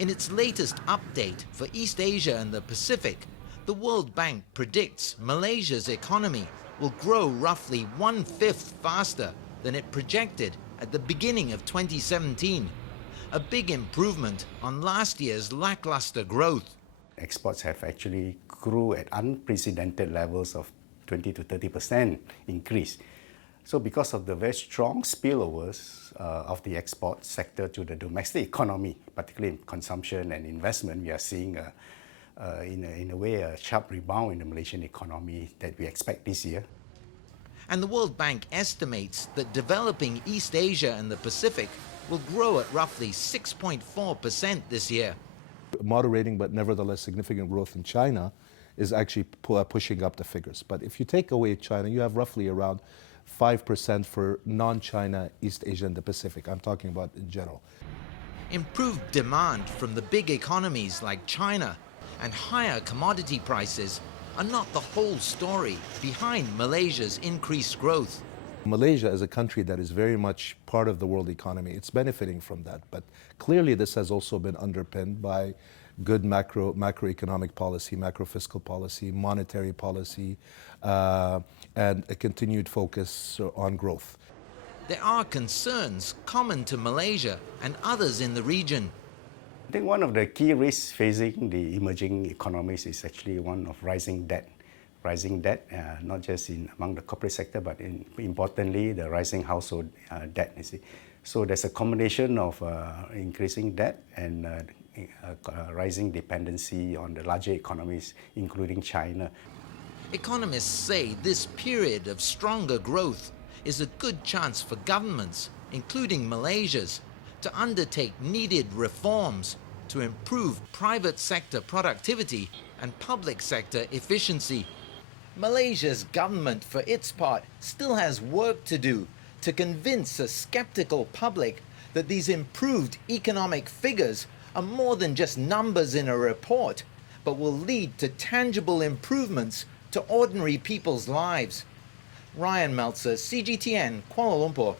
In its latest update for East Asia and the Pacific, the World Bank predicts Malaysia's economy will grow roughly 1/5 faster than it projected at the beginning of 2017, a big improvement on last year's lackluster growth. Exports have actually grew at unprecedented levels of 20 to 30% increase. So because of the very strong spillovers of the export sector to the domestic economy, particularly in consumption and investment, we are seeing in a way a sharp rebound in the Malaysian economy that we expect this year. And the World Bank estimates that developing East Asia and the Pacific will grow at roughly 6.4% this year. Moderating but nevertheless significant growth in China is actually pushing up the figures. But if you take away China, you have roughly around 5% for non-China, East Asia and the Pacific. I'm talking about in general. Improved demand from the big economies like China and higher commodity prices are not the whole story behind Malaysia's increased growth. Malaysia is a country that is very much part of the world economy. It's benefiting from that. But clearly this has also been underpinned by good macroeconomic policy, macro-fiscal policy, monetary policy, and a continued focus on growth. There are concerns common to Malaysia and others in the region. I think one of the key risks facing the emerging economies is actually one of rising debt. Rising debt, not just among the corporate sector, but importantly, the rising household debt. You see. So there's a combination of increasing debt and rising dependency on the larger economies, including China. Economists say this period of stronger growth is a good chance for governments, including Malaysia's, to undertake needed reforms to improve private sector productivity and public sector efficiency. Malaysia's government, for its part, still has work to do to convince a skeptical public that these improved economic figures are more than just numbers in a report, but will lead to tangible improvements to ordinary people's lives. Rian Maelzer, CGTN, Kuala Lumpur.